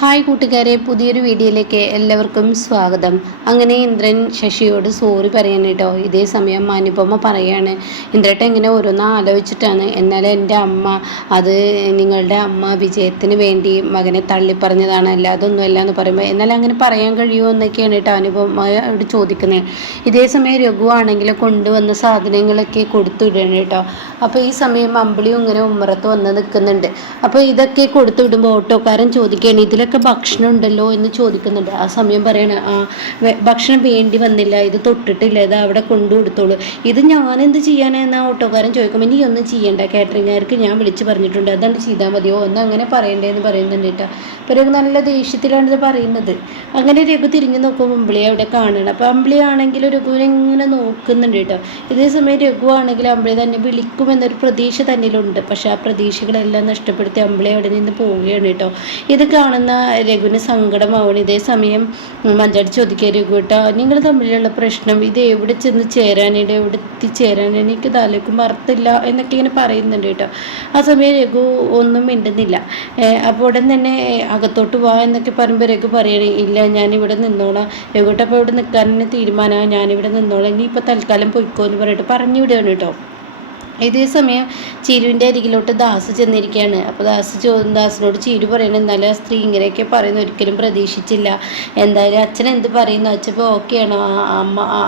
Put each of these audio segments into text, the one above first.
Hi കൂട്ടുകാരെ, പുതിയൊരു വീഡിയോയിലേക്ക് എല്ലാവർക്കും സ്വാഗതം. അങ്ങനെ ഇന്ദ്രൻ ശശിയോട് സോറി പറയാൻ കേട്ടോ. ഇതേ സമയം അനുപമ പറയാണ്, ഇന്ദ്രേട്ട ഇങ്ങനെ ഓരോന്ന് ആലോചിച്ചിട്ടാണ്. എന്നാലും എൻ്റെ അമ്മ അത് നിങ്ങളുടെ അമ്മ വിജയത്തിന് വേണ്ടി മകനെ തള്ളിപ്പറഞ്ഞതാണ്, അല്ലാതൊന്നുമല്ല എന്ന് പറയുമ്പോൾ, എന്നാൽ അങ്ങനെ പറയാൻ കഴിയുമോ എന്നൊക്കെയാണ് കേട്ടോ അനുപമയോട് ചോദിക്കുന്നത്. ഇതേ സമയം രഘു ആണെങ്കിൽ കൊണ്ടുവന്ന സാധനങ്ങളൊക്കെ കൊടുത്തുവിടണം കേട്ടോ. അപ്പോൾ ഈ സമയം അമ്പിളിയും ഇങ്ങനെ ഉമ്മറത്ത് വന്ന് നിൽക്കുന്നുണ്ട്. അപ്പോൾ ഇതൊക്കെ കൊടുത്തു വിടുമ്പോൾ ഓട്ടോക്കാരൻ ചോദിക്കുകയാണ്, ഇതിലൊക്കെ ഭക്ഷണം ഉണ്ടല്ലോ എന്ന് ചോദിക്കുന്നുണ്ട്. ആ സമയം പറയണ, ഭക്ഷണം വേണ്ടി വന്നില്ല, ഇത് തൊട്ടിട്ടില്ല, ഇത് അവിടെ കൊണ്ടു കൊടുത്തോളൂ. ഇത് ഞാനെന്ത് ചെയ്യാനെന്ന് ഓട്ടോക്കാരൻ ചോദിക്കുമ്പോൾ, നീ ഒന്നും ചെയ്യണ്ട, കാറ്ററിംഗുകാർക്ക് ഞാൻ വിളിച്ച് പറഞ്ഞിട്ടുണ്ട്, അതാണ് ചെയ്താൽ മതിയോ എന്ന് അങ്ങനെ പറയണ്ടേന്ന് പറയുന്നുണ്ട് കേട്ടോ. അപ്പോൾ രഘു നല്ല ദേഷ്യത്തിലാണ് ഇത് പറയുന്നത്. അങ്ങനെ രഘു തിരിഞ്ഞു നോക്കുമ്പോൾ അമ്പിളിയെ അവിടെ കാണണം. അപ്പോൾ അമ്പിളി ആണെങ്കിൽ രഘുവിനെ ഇങ്ങനെ നോക്കുന്നുണ്ട് കേട്ടോ. ഇതേ സമയം രഘു ആണെങ്കിൽ അമ്പിളി തന്നെ വിളിക്കുമെന്നൊരു പ്രതീക്ഷ തന്നിലുണ്ട്. പക്ഷെ ആ പ്രതീക്ഷകളെല്ലാം നഷ്ടപ്പെടുത്തി അമ്പിളി അവിടെ നിന്ന് പോവുകയാണ് കേട്ടോ. ഇത് കാണുന്ന രഘുവിന് സങ്കടമാവണം. ഇതേ സമയം മഞ്ചാടി ചോദിക്കുക, രഘു കേട്ടോ, നിങ്ങൾ തമ്മിലുള്ള പ്രശ്നം ഇത് എവിടെ ചെന്ന് ചേരാനിടെ, എവിടെ എത്തിച്ചേരാൻ എനിക്ക് തലയ്ക്ക് മറത്തില്ല എന്നൊക്കെ ഇങ്ങനെ പറയുന്നുണ്ട് കേട്ടോ. ആ സമയം രഘു ഒന്നും മിണ്ടുന്നില്ല. അപ്പോൾ ഉടൻ തന്നെ അകത്തോട്ട് പോവാ എന്നൊക്കെ പറയുമ്പോൾ രഘു പറയണേ, ഇല്ല ഞാനിവിടെ നിന്നോളാം. രഘുട്ട അപ്പോൾ ഇവിടെ നിൽക്കാൻ തന്നെ തീരുമാനമാണ്, ഞാനിവിടെ നിന്നോളാം, ഇനിയിപ്പോൾ തൽക്കാലം പൊയ്ക്കോ എന്ന് പറഞ്ഞിട്ട് പറഞ്ഞു വിടുകയാണ് കേട്ടോ. ഇതേ സമയം ചീരുവിൻ്റെ അരികിലോട്ട് ദാസ് ചെന്നിരിക്കുകയാണ്. അപ്പോൾ ദാസിനോട് ചീരു പറയണം, എന്നാലും ആ സ്ത്രീ ഇങ്ങനെയൊക്കെ പറയുന്നു ഒരിക്കലും പ്രതീക്ഷിച്ചില്ല. എന്തായാലും അച്ഛൻ എന്ത് പറയുന്നു, അച്ഛപ്പോൾ ഓക്കെയാണോ,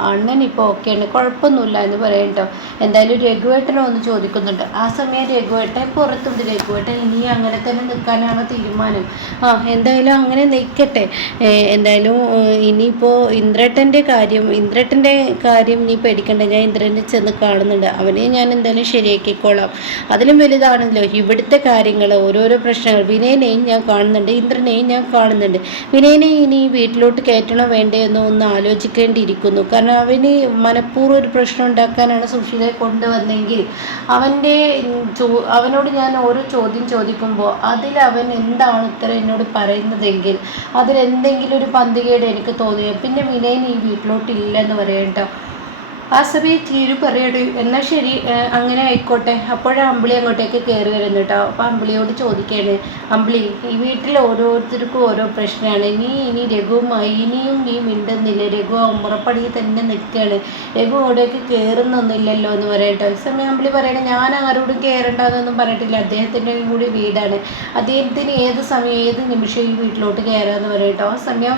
അണ്ണൻ ഇപ്പോൾ ഓക്കെയാണ്, കുഴപ്പമൊന്നുമില്ല എന്ന് പറയും കേട്ടോ. എന്തായാലും രഘുവേട്ടനോ എന്ന് ചോദിക്കുന്നുണ്ട്. ആ സമയം രഘുവേട്ടൻ പുറത്തുണ്ട്. രഘുവേട്ടൻ ഇനി അങ്ങനെ തന്നെ നിൽക്കാനാണ് തീരുമാനം. എന്തായാലും അങ്ങനെ നിൽക്കട്ടെ. എന്തായാലും ഇനിയിപ്പോൾ ഇന്ദ്രേട്ടൻ്റെ കാര്യം നീ പേടിക്കണ്ട, ഞാൻ ഇന്ദ്രനെ ചെന്ന് കാണുന്നുണ്ട്, അവനെ ഞാൻ എന്തായാലും ശരിയാക്കിക്കോളാം. അതിലും വലുതാണല്ലോ ഇവിടുത്തെ കാര്യങ്ങൾ, ഓരോരോ പ്രശ്നങ്ങൾ. വിനയനെയും ഞാൻ കാണുന്നുണ്ട്, ഇന്ദ്രനെയും ഞാൻ കാണുന്നുണ്ട്. വിനയനെ ഇനി വീട്ടിലോട്ട് കയറ്റണോ വേണ്ടേ എന്നോ ഒന്ന് ആലോചിക്കേണ്ടിയിരിക്കുന്നു. കാരണം അവന് മനഃപൂർവ്വം ഒരു പ്രശ്നം ഉണ്ടാക്കാനാണ് സുശീലയെ കൊണ്ടുവന്നെങ്കിൽ അവനോട് ഞാൻ ഓരോ ചോദ്യം ചോദിക്കുമ്പോൾ അതിൽ അവൻ എന്താണ് ഉത്തരം എന്നോട് പറയുന്നതെങ്കിൽ അതിലെന്തെങ്കിലും ഒരു പന്തികേട് എനിക്ക് തോന്നിയത് പിന്നെ വിനയൻ ഈ വീട്ടിലോട്ട് ഇല്ലെന്ന് പറയാം കേട്ടോ. ആ സമയം ചീരു പറയട്, എന്നാൽ ശരി അങ്ങനെ ആയിക്കോട്ടെ. അപ്പോഴാണ് അമ്പിളി അങ്ങോട്ടേക്ക് കയറി വരുന്നു കേട്ടോ. അപ്പോൾ അമ്പിളിയോട് ചോദിക്കുകയാണ്, അമ്പിളി ഈ വീട്ടിൽ ഓരോരുത്തർക്കും ഓരോ പ്രശ്നമാണ്, ഇനി രഘുവുമായി ഇനിയും നീ മിണ്ടുന്നില്ല, രഘു ഉമ്മറപ്പടിയിൽ തന്നെ നിൽക്കുകയാണ്, രഘു അവിടേക്ക് കയറുന്നൊന്നുമില്ലല്ലോ എന്ന് പറയട്ടോ. ഈ സമയം അമ്പിളി പറയണേ, ഞാൻ ആരോടും കയറണ്ടെന്നൊന്നും പറഞ്ഞിട്ടില്ല, അദ്ദേഹത്തിൻ്റെ കൂടി വീടാണ്, അദ്ദേഹത്തിന് ഏത് സമയം ഏത് നിമിഷം ഈ വീട്ടിലോട്ട് കയറാമെന്ന് പറയട്ടോ. ആ സമയം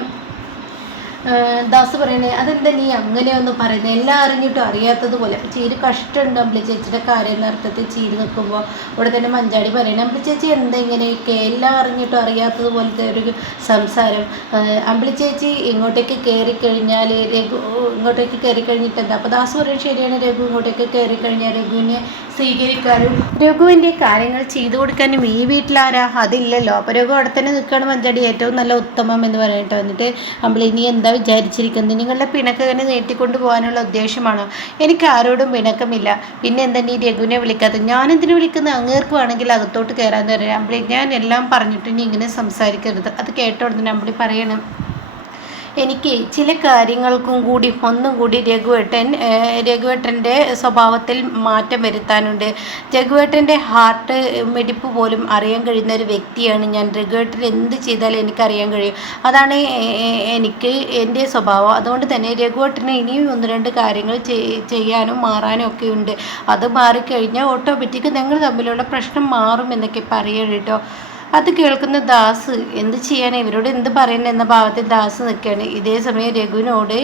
ദാസ് പറയണേ, അതെന്താ നീ അങ്ങനെയൊന്നും പറയുന്നത്, എല്ലാം അറിഞ്ഞിട്ടും അറിയാത്തതുപോലെ. ചീര് കഷ്ടമുണ്ട് അമ്പിളി ചേച്ചിയുടെ കാര്യം എന്ന അർത്ഥത്തിൽ ചീര് നിൽക്കുമ്പോൾ ഇവിടെ തന്നെ മഞ്ചാടി പറയണേ, അമ്പിളി ചേച്ചി എന്താ ഇങ്ങനെയൊക്കെ എല്ലാം അറിഞ്ഞിട്ടും അറിയാത്തതുപോലത്തെ ഒരു സംസാരം. അമ്പിളി ചേച്ചി ഇങ്ങോട്ടേക്ക് കയറിക്കഴിഞ്ഞാൽ രഘു ഇങ്ങോട്ടേക്ക് കയറിക്കഴിഞ്ഞിട്ട് എന്താ. അപ്പോൾ ദാസ് പറയും, ശരിയാണ്, രഘു ഇങ്ങോട്ടേക്ക് കയറിക്കഴിഞ്ഞാൽ രഘുവിനെ സ്വീകരിക്കാനും രഘുവിൻ്റെ കാര്യങ്ങൾ ചെയ്തു കൊടുക്കാനും ഈ വീട്ടിലാരാ, അതില്ലല്ലോ. അപ്പോൾ രഘു അവിടെ തന്നെ നിൽക്കുകയാണ് മഞ്ചാടി, ഏറ്റവും നല്ല ഉത്തമം എന്ന് പറയട്ടോ. എന്നിട്ട് അമ്പിളി നീ എന്താ വിചാരിച്ചിരിക്കുന്നത്, നിങ്ങളുടെ പിണക്ക് തന്നെ നീട്ടിക്കൊണ്ടു പോകാനുള്ള ഉദ്ദേശമാണോ? എനിക്ക് ആരോടും പിണക്കമില്ല, പിന്നെ എന്താ നീ രഘുവിനെ വിളിക്കാത്തത്? ഞാനെന്തിനു വിളിക്കുന്നത്, അങ്ങേർക്ക് വേണമെങ്കിൽ അകത്തോട്ട് കയറാൻ തരാം. അമ്പിളി ഞാൻ എല്ലാം പറഞ്ഞിട്ട് നീ ഇങ്ങനെ സംസാരിക്കരുത്. അത് കേട്ട ഉടനെ അമ്പിളി പറയണം, എനിക്ക് ചില കാര്യങ്ങൾക്കും കൂടി ഒന്നും കൂടി രഘുവേട്ടൻ്റെ സ്വഭാവത്തിൽ മാറ്റം വരുത്താനുണ്ട്. രഘുവേട്ടൻ്റെ ഹാർട്ട് മിടിപ്പ് പോലും അറിയാൻ കഴിയുന്ന ഒരു വ്യക്തിയാണ് ഞാൻ. രഘുവേട്ടൻ എന്ത് ചെയ്താലും എനിക്കറിയാൻ കഴിയും, അതാണ് എനിക്ക് എൻ്റെ സ്വഭാവം. അതുകൊണ്ട് തന്നെ രഘുവേട്ടന് ഇനിയും ഒന്ന് രണ്ട് കാര്യങ്ങൾ ചെയ്യാനും മാറാനും ഒക്കെ ഉണ്ട്. അത് മാറിക്കഴിഞ്ഞാൽ ഓട്ടോമാറ്റിക് ഞങ്ങൾ തമ്മിലുള്ള പ്രശ്നം മാറും എന്നൊക്കെ പറയണം കേട്ടോ. അത് കേൾക്കുന്ന ദാസ് എന്ത് ചെയ്യാൻ, ഇവരോട് എന്ത് പറയുന്നത് എന്ന ഭാവത്തിൽ ദാസ് നിൽക്കുകയാണ്. ഇതേ സമയം രഘുവിനോട്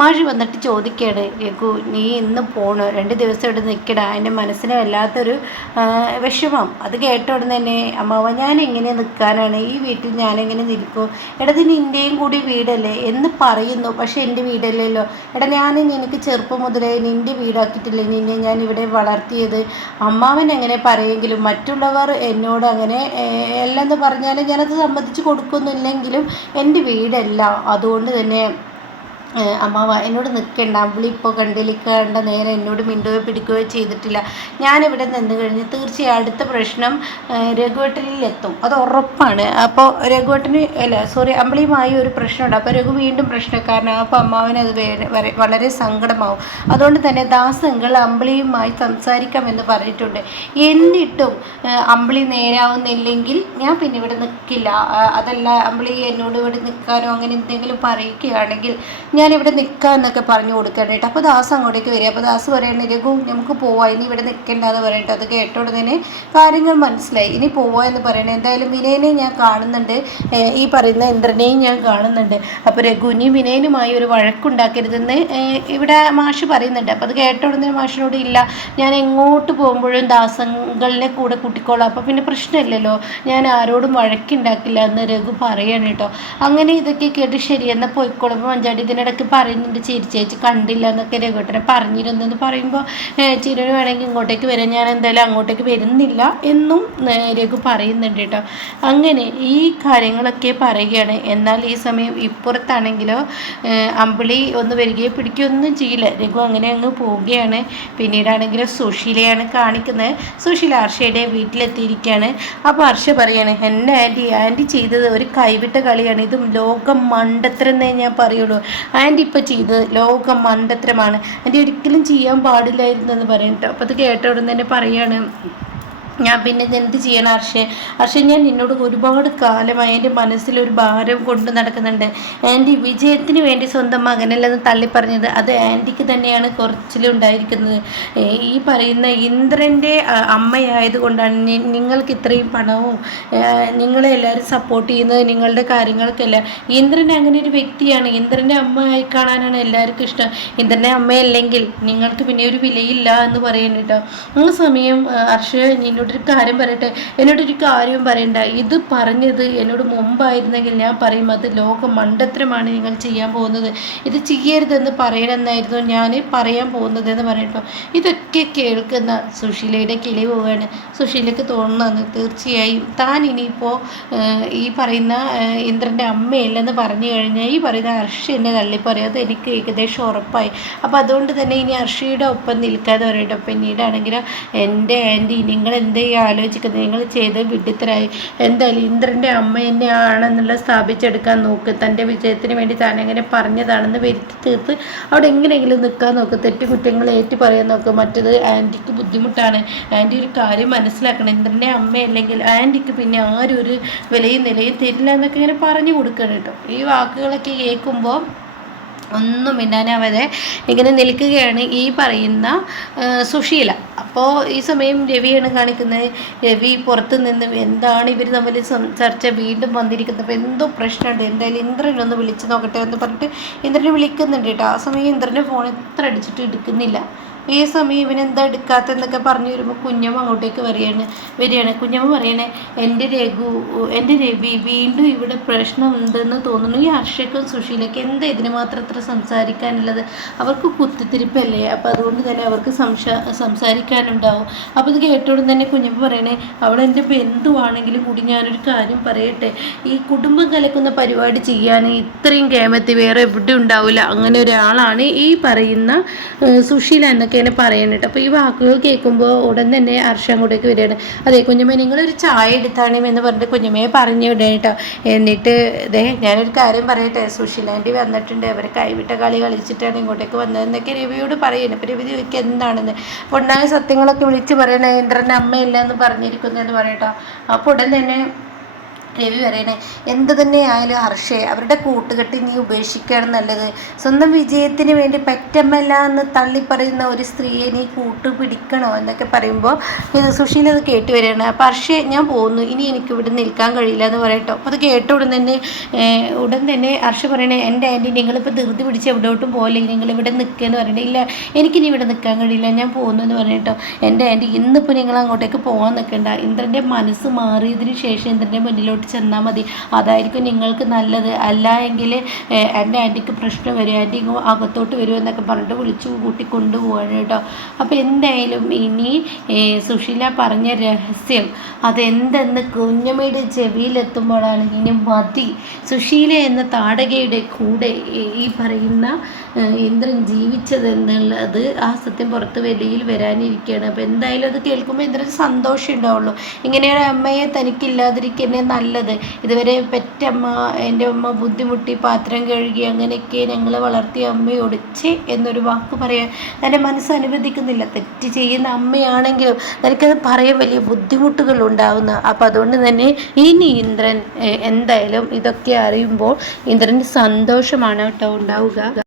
മാഷി വന്നിട്ട് ചോദിക്കുകയാണ്, രഘു നീ ഇന്ന് പോകണോ, 2 ദിവസം ഇവിടെ നിൽക്കടാ, എൻ്റെ മനസ്സിന് വല്ലാത്തൊരു വിഷമം. അത് കേട്ട ഉടനെ തന്നെ, അമ്മാവ ഞാൻ എങ്ങനെ നിൽക്കാനാണ്, ഈ വീട്ടിൽ ഞാനെങ്ങനെ നിൽക്കും, എടതി നിൻ്റെയും കൂടി വീടല്ലേ എന്ന് പറയുന്നു, പക്ഷെ എൻ്റെ വീടല്ലല്ലോ. ഞാൻ നിനക്ക് ചെറുപ്പം മുതലേ നിൻ്റെ വീടാക്കിയിട്ടില്ലേ നിന്നെ ഞാൻ ഇവിടെ വളർത്തിയത്. അമ്മാവൻ എങ്ങനെ പറയുമെങ്കിലും മറ്റുള്ളവർ എന്നോട് അങ്ങനെ അല്ലെന്ന് പറഞ്ഞാൽ ഞാനത് സമ്മതിച്ച് കൊടുക്കുന്നില്ലെങ്കിലും എൻ്റെ വീടല്ല. അതുകൊണ്ട് തന്നെ അമ്മാവ എന്നോട് നിൽക്കണ്ട, അവളിപ്പോൾ കണ്ടിരിക്കേണ്ട നേരം എന്നോട് മിണ്ടുകയോ പിടിക്കുകയോ ചെയ്തിട്ടില്ല. ഞാനിവിടെ നിന്ന് കഴിഞ്ഞ് തീർച്ചയായും അടുത്ത പ്രശ്നം രഘുവേട്ടനിലെത്തും, അത് ഉറപ്പാണ്. അപ്പോൾ രഘുവേട്ടന് അമ്പിളിയുമായി ഒരു പ്രശ്നമുണ്ട്. അപ്പോൾ രഘു വീണ്ടും പ്രശ്നക്കാരനാണ്. അപ്പോൾ അമ്മാവന് അത് വളരെ സങ്കടമാവും. അതുകൊണ്ട് തന്നെ ദാസങ്ങൾ അമ്പിളിയുമായി സംസാരിക്കാമെന്ന് പറഞ്ഞിട്ടുണ്ട്. എന്നിട്ടും അമ്പിളി നേരാവുന്നില്ലെങ്കിൽ ഞാൻ പിന്നെ ഇവിടെ നിൽക്കില്ല. അതല്ല അമ്പിളി എന്നോട് ഇവിടെ നിൽക്കാനോ അങ്ങനെ എന്തെങ്കിലും പറയുകയാണെങ്കിൽ ഞാനിവിടെ നിൽക്കാം എന്നൊക്കെ പറഞ്ഞു കൊടുക്കാനായിട്ട്. അപ്പോൾ ദാസ് അങ്ങോട്ടേക്ക് വരിക. അപ്പോൾ ദാസ് പറയണേ രഘു നമുക്ക് പോവാം, ഇനി ഇവിടെ നിൽക്കേണ്ട എന്ന് പറയട്ടെ. അത് കേട്ടോടെ തന്നെ കാര്യങ്ങൾ മനസ്സിലായി. ഇനി പോവാ എന്ന് പറയണേ. എന്തായാലും വിനയനെ ഞാൻ കാണുന്നുണ്ട്, ഈ പറയുന്ന ഇന്ദ്രനെയും ഞാൻ കാണുന്നുണ്ട്. അപ്പോൾ രഘുവിനി വിനയനുമായി ഒരു വഴക്കുണ്ടാക്കരുതെന്ന് ഇവിടെ മാഷ് പറയുന്നുണ്ട്. അപ്പോൾ അത് കേട്ടോടെ മാഷിനോട് ഇല്ല, ഞാൻ എങ്ങോട്ട് പോകുമ്പോഴും ദാസങ്ങളിലെ കൂടെ കൂട്ടിക്കോളാം, അപ്പോൾ പിന്നെ പ്രശ്നമില്ലല്ലോ, ഞാൻ ആരോടും വഴക്കുണ്ടാക്കില്ല എന്ന് രഘു പറയാണ് കേട്ടോ. അങ്ങനെ ഇതൊക്കെ കേട്ട് ശരി എന്നാൽ പോയിക്കോളും. അപ്പോൾ മഞ്ചാടി ഇതിനിടയ്ക്ക് പറയുന്നുണ്ട് ചിരിച്ചേച്ചി കണ്ടില്ല എന്നൊക്കെ രഘുവേട്ടനെ പറഞ്ഞിരുന്നെന്ന് പറയുമ്പോൾ ചിരുവിന് വേണമെങ്കിൽ ഇങ്ങോട്ടേക്ക് വരാം, ഞാൻ എന്തായാലും അങ്ങോട്ടേക്ക് വരുന്നില്ല എന്നും രഘു പറയുന്നുണ്ട് കേട്ടോ. അങ്ങനെ ഈ കാര്യങ്ങളൊക്കെ പറയുകയാണ്. എന്നാൽ ഈ സമയം ഇപ്പുറത്താണെങ്കിലോ അമ്പിളി ഒന്ന് വരികയോ പിടിക്കുകയൊന്നും ചെയ്യില്ല. രഘു അങ്ങനെ അങ്ങ് പോവുകയാണ്. പിന്നീടാണെങ്കിലോ സുശീലയാണ് കാണിക്കുന്നത്. സുശീല ഹർഷയുടെ വീട്ടിലെത്തിയിരിക്കുകയാണ്. അപ്പോൾ ഹർഷ പറയാണ്, എൻ്റെ ആൻറ്റി ചെയ്തത് ഒരു കൈവിട്ട കളിയാണ്, ഇതും ലോകം മണ്ടത്തരെന്നേ ഞാൻ പറയുള്ളൂ. ആൻറ്റി ഇപ്പോൾ ചെയ്തത് ലോകം മണ്ടത്തരമാണ്, ആൻറ്റി ഒരിക്കലും ചെയ്യാൻ പാടില്ലായിരുന്നു എന്ന് പറയട്ടോ. അപ്പോൾ അത് കേട്ട ഉടൻ തന്നെ പറയാണ്, ഞാൻ പിന്നെ എന്ത് ചെയ്യണം ഹർഷ ഞാൻ നിന്നോട് ഒരുപാട് കാലമായി എൻ്റെ മനസ്സിലൊരു ഭാരം കൊണ്ട് നടക്കുന്നുണ്ട്. ആൻറ്റി വിജയത്തിന് വേണ്ടി സ്വന്തം മകനല്ലെന്ന് തള്ളിപ്പറഞ്ഞത് അത് ആൻറ്റിക്ക് തന്നെയാണ് കുറച്ചിലുണ്ടായിരിക്കുന്നത്. ഈ പറയുന്ന ഇന്ദ്രൻ്റെ അമ്മയായതുകൊണ്ടാണ് നിങ്ങൾക്ക് ഇത്രയും പണവും നിങ്ങളെ എല്ലാവരും സപ്പോർട്ട് ചെയ്യുന്നത് നിങ്ങളുടെ കാര്യങ്ങൾക്കല്ല. ഇന്ദ്രൻ അങ്ങനെ ഒരു വ്യക്തിയാണ്, ഇന്ദ്രൻ്റെ അമ്മയായി കാണാനാണ് എല്ലാവർക്കും ഇഷ്ടം. ഇന്ദ്രൻ്റെ അമ്മയല്ലെങ്കിൽ നിങ്ങൾക്ക് പിന്നെ ഒരു വിലയില്ല എന്ന് പറയുന്നു കേട്ടോ. ആ സമയം ഹർഷ എന്നോടൊരു കാര്യം പറയട്ടെ, എന്നോടൊരു കാര്യവും പറയണ്ട, ഇത് പറഞ്ഞത് എന്നോട് മുമ്പായിരുന്നെങ്കിൽ ഞാൻ പറയും അത് ലോക മണ്ടത്തരമാണ് നിങ്ങൾ ചെയ്യാൻ പോകുന്നത്, ഇത് ചെയ്യരുതെന്ന് പറയണമെന്നായിരുന്നു ഞാൻ പറയാൻ പോകുന്നത് എന്ന് പറയട്ടോ. ഇതൊക്കെ കേൾക്കുന്ന സുശീലയുടെ കിളി പോവുകയാണ്. സുശീലയ്ക്ക് തോന്നുന്നത് തീർച്ചയായും താൻ ഇനിയിപ്പോൾ ഈ പറയുന്ന ഇന്ദ്രൻ്റെ അമ്മയല്ലെന്ന് പറഞ്ഞു കഴിഞ്ഞാൽ ഈ പറയുന്ന ഹർഷ എന്നെ തള്ളിപ്പറയും, അത് എനിക്ക് ഏകദേശം ഉറപ്പായി. അപ്പോൾ അതുകൊണ്ട് തന്നെ ഇനി ഹർഷയുടെ ഒപ്പം നിൽക്കാതെ പറയട്ടോ. പിന്നീടാണെങ്കിൽ എൻ്റെ ആൻറ്റി നിങ്ങൾ എന്തേ ആലോചിക്കുന്നത്, നിങ്ങൾ ചെയ്ത് വിഡിത്തരായി, എന്തായാലും ഇന്ദ്രൻ്റെ അമ്മ തന്നെയാണെന്നുള്ള സ്ഥാപിച്ചെടുക്കാൻ നോക്ക്, തൻ്റെ വിജയത്തിന് വേണ്ടി താൻ എങ്ങനെ പറഞ്ഞതാണെന്ന് വരുത്തി തീർത്ത് അവിടെ എങ്ങനെയെങ്കിലും നിൽക്കാൻ നോക്ക്, തെറ്റുകുറ്റങ്ങൾ ഏറ്റു പറയാൻ നോക്ക്. മറ്റത് ആൻറ്റിക്ക് ബുദ്ധിമുട്ടാണ്, ആൻറ്റി ഒരു കാര്യം മനസ്സിലാക്കണം, ഇന്ദ്രൻ്റെ അമ്മയല്ലെങ്കിൽ ആൻറ്റിക്ക് പിന്നെ ആരും ഒരു വിലയും നിലയും തരില്ല എന്നൊക്കെ ഇങ്ങനെ പറഞ്ഞു കൊടുക്കണം കേട്ടോ. ഈ വാക്കുകളൊക്കെ കേൾക്കുമ്പോൾ ഒന്നും മിണ്ടാനാവാതെ ഇങ്ങനെ നിൽക്കുകയാണ് ഈ പറയുന്ന സുശീല. അപ്പോൾ ഈ സമയം രവിയാണ് കാണിക്കുന്നത്. രവി പുറത്ത് നിന്ന് എന്താണ് ഇവർ തമ്മിൽ ചർച്ച വീണ്ടും വന്നിരിക്കുന്നത്, അപ്പോൾ എന്തോ പ്രശ്നമുണ്ട്, എന്തായാലും ഇന്ദ്രനൊന്ന് വിളിച്ച് നോക്കട്ടെ എന്ന് പറഞ്ഞിട്ട് ഇന്ദ്രനെ വിളിക്കുന്നുണ്ട് കേട്ടോ. ആ സമയം ഇന്ദ്രൻ്റെ ഫോൺ എത്ര അടിച്ചിട്ട് എടുക്കുന്നില്ല. ഈ സമയം ഇവനെന്താ എടുക്കാത്തെന്നൊക്കെ പറഞ്ഞു വരുമ്പോൾ കുഞ്ഞമ്മ അങ്ങോട്ടേക്ക് വരികയാണ്. കുഞ്ഞമ്മ പറയണേ, എൻ്റെ രവി വീണ്ടും ഇവിടെ പ്രശ്നമുണ്ടെന്ന് തോന്നുന്നു. ഈ ഹർഷയ്ക്കും സുശീലയ്ക്ക് എന്താ ഇതിന് മാത്രം അത്ര സംസാരിക്കാനുള്ളത്, അവർക്ക് കുത്തിത്തിരിപ്പല്ലേ, അപ്പോൾ അതുകൊണ്ട് തന്നെ അവർക്ക് സംസാരിക്കാനുണ്ടാവും. അപ്പോൾ ഇത് കേട്ടോടും തന്നെ കുഞ്ഞമ്മ പറയണേ, അവളെൻ്റെ ബന്ധുവാണെങ്കിലും കൂടി ഞാനൊരു കാര്യം പറയട്ടെ, ഈ കുടുംബം കലക്കുന്ന പരിപാടി ചെയ്യാൻ ഇത്രയും കേമത്തി വേറെ എവിടെ ഉണ്ടാവില്ല, അങ്ങനെ ഒരാളാണ് ഈ പറയുന്ന സുശീല എന്നൊക്കെ പറയുന്നുണ്ട്. അപ്പോൾ ഈ വാക്കുകൾ കേൾക്കുമ്പോൾ ഉടൻ തന്നെ ഹർഷ അങ്ങോട്ടേക്ക് വരികയാണ്. അതെ കുഞ്ഞമ്മ നിങ്ങളൊരു ചായ എടുത്താണ് എന്ന് പറഞ്ഞിട്ട് കുഞ്ഞമ്മയെ പറഞ്ഞു വിടുക കേട്ടോ. എന്നിട്ട് ഞാനൊരു കാര്യം പറയട്ടെ, സുശീല ആൻറ്റി വന്നിട്ടുണ്ട്, അവർ കൈവിട്ട കളി കളിച്ചിട്ടാണ് ഇങ്ങോട്ടേക്ക് വന്നതെന്നൊക്കെ രവിയോട് പറയുന്നത്. അപ്പോൾ രവി ചോദിക്കുക എന്താണെന്ന്. അപ്പോൾ ഉണ്ടായ സത്യങ്ങളൊക്കെ വിളിച്ച് പറയണേ, ഇന്ദ്രൻ്റെ അമ്മയില്ല എന്ന് പറഞ്ഞിരിക്കുന്നതെന്ന് പറയട്ടോ. അപ്പോൾ ഉടൻ തന്നെ രവി പറയണേ, എന്ത് തന്നെ ആയാലും ഹർഷയെ അവരുടെ കൂട്ടുകെട്ടി നീ ഉപേക്ഷിക്കുകയാണ് നല്ലത്. സ്വന്തം വിജയത്തിന് വേണ്ടി പറ്റമ്മല്ല എന്ന് തള്ളിപ്പറയുന്ന ഒരു സ്ത്രീയെ നീ കൂട്ടുപിടിക്കണോ എന്നൊക്കെ പറയുമ്പോൾ സുശീല അത് കേട്ട് വരികയാണ്. അപ്പോൾ ഹർഷയെ ഞാൻ പോകുന്നു, ഇനി എനിക്ക് ഇവിടെ നിൽക്കാൻ കഴിയില്ല എന്ന് പറയട്ടോ. അപ്പോൾ അത് കേട്ട ഉടൻ തന്നെ ഹർഷ പറയണേ, എൻ്റെ ആൻറ്റി നിങ്ങളിപ്പോൾ ധൃതി പിടിച്ച് എവിടോട്ടും പോലെ നിങ്ങളിവിടെ നിൽക്കുകയെന്ന് പറയണേ. ഇല്ല എനിക്കിനി ഇവിടെ നിൽക്കാൻ കഴിയില്ല, ഞാൻ പോകുന്നു എന്ന് പറഞ്ഞിട്ടോ. എൻ്റെ ആൻറ്റി ഇന്നിപ്പോൾ നിങ്ങൾ അങ്ങോട്ടേക്ക് പോകാൻ നിൽക്കണ്ട, ഇന്ദ്രൻ്റെ മനസ്സ് മാറിയതിന് ശേഷം ഇന്ദ്രൻ്റെ മുന്നിലോട്ട് വീട്ടിലോട്ട് ചെന്നാൽ മതി, അതായിരിക്കും നിങ്ങൾക്ക് നല്ലത്. അല്ല എങ്കിൽ എൻ്റെ ആൻറ്റിക്ക് പ്രശ്നം വരും, ആൻറ്റി അകത്തോട്ട് വരും എന്നൊക്കെ പറഞ്ഞിട്ട് വിളിച്ചു കൂട്ടി കൊണ്ടുപോവാണ് കേട്ടോ. അപ്പോൾ എന്തായാലും ഇനി സുശീല പറഞ്ഞ രഹസ്യം അതെന്തെന്ന് കുഞ്ഞമ്മയുടെ ചെവിയിലെത്തുമ്പോഴാണ് ഇനി മതി, സുശീല എന്ന താടകയുടെ കൂടെ ഈ പറയുന്ന ഇന്ദ്രൻ ജീവിച്ചതെന്നുള്ളത് ആ സത്യം പുറത്ത് വെളിയിൽ വരാനിരിക്കുകയാണ്. അപ്പോൾ എന്തായാലും അത് കേൾക്കുമ്പോൾ ഇന്ദ്രൻ സന്തോഷം ഉണ്ടാവുള്ളൂ. ഇങ്ങനെയൊരു അമ്മയെ തനിക്കില്ലാതിരിക്കുന്നേ നല്ലത്. ഇതുവരെ പെറ്റമ്മ, എൻ്റെ അമ്മ ബുദ്ധിമുട്ടി പാത്രം കഴുകി അങ്ങനെയൊക്കെ ഞങ്ങളെ വളർത്തിയ അമ്മയൊടിച്ച് എന്നൊരു വാക്ക് പറയാൻ എൻ്റെ മനസ്സ് അനുവദിക്കുന്നില്ല. തെറ്റ് ചെയ്യുന്ന അമ്മയാണെങ്കിലും എനിക്കത് പറയാൻ വലിയ ബുദ്ധിമുട്ടുകൾ ഉണ്ടാകുന്ന. അപ്പം അതുകൊണ്ട് തന്നെ ഇനി ഇന്ദ്രൻ എന്തായാലും ഇതൊക്കെ അറിയുമ്പോൾ ഇന്ദ്രന് സന്തോഷമാണ് കേട്ടോ ഉണ്ടാവുക.